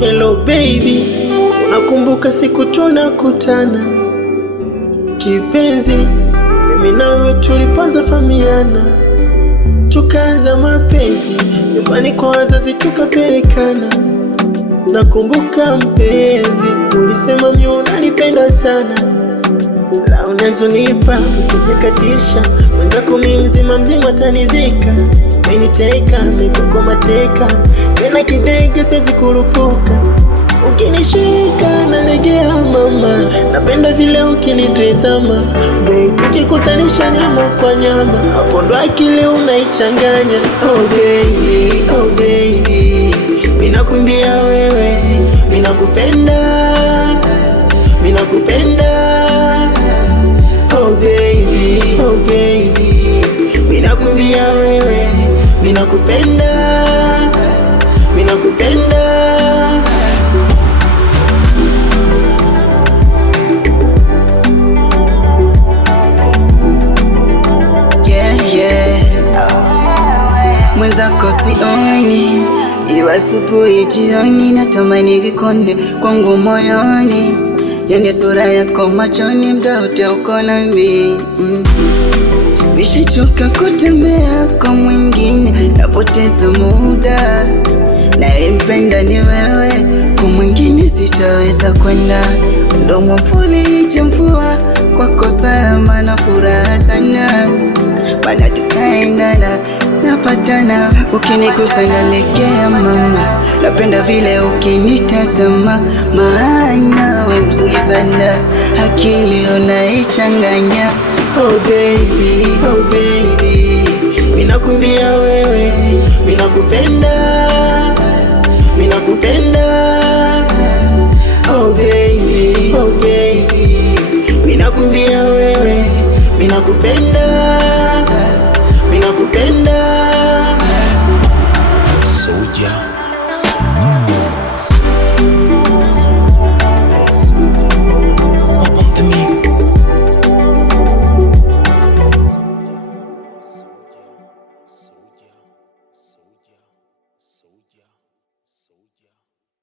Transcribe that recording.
Hello baby, unakumbuka siku tunakutana kipenzi, mimi nawe tulipoanza fahamiana, tukaanza mapenzi, nyumbani kwa wazazi tukapelekana. Nakumbuka mpenzi, ulisema mimi unanipenda sana, la unazonipa usijekatisha, mwenzako mimi mzima tanizika. Umeniteka, nimekuwa mateka, tena kidege siwezi kurupuka. Ukinishika nalegea mama, napenda vile ukinitazama. Baby, tukikutanisha nyama kwa nyama, hapo ndo akili unaichanganya. Oh baby, oh baby, mimi nakuimbia wewe, mimi nakupenda, mimi nakupenda. Oh baby, oh baby, mimi nakuimbia wewe, mimi nakupenda, mimi nakupenda. Mwenzako sioni, iwe asubuhi jioni, natamani kikonde kwangu moyoni. Yani sura yako machoni, mda wote uko nami. Nishachoka kutembea kwa mwingine, napoteza muda, nayempenda ni wewe, kwa mwingine sitaweza kwenda. Ndo mwamvuli ije mvua, kwako salama na furaha sana, bana tukaendana napatana. Ukinigusa nalegea mama, napenda vile ukinitazama, maana we mzuri sana, akili unaichanganya. Oh baby, oh baby, mimi nakuimbia wewe, mimi nakupenda, mimi nakupenda. Oh baby, oh baby, mimi nakuimbia wewe, mimi nakupenda, mimi nakupenda. Soulja.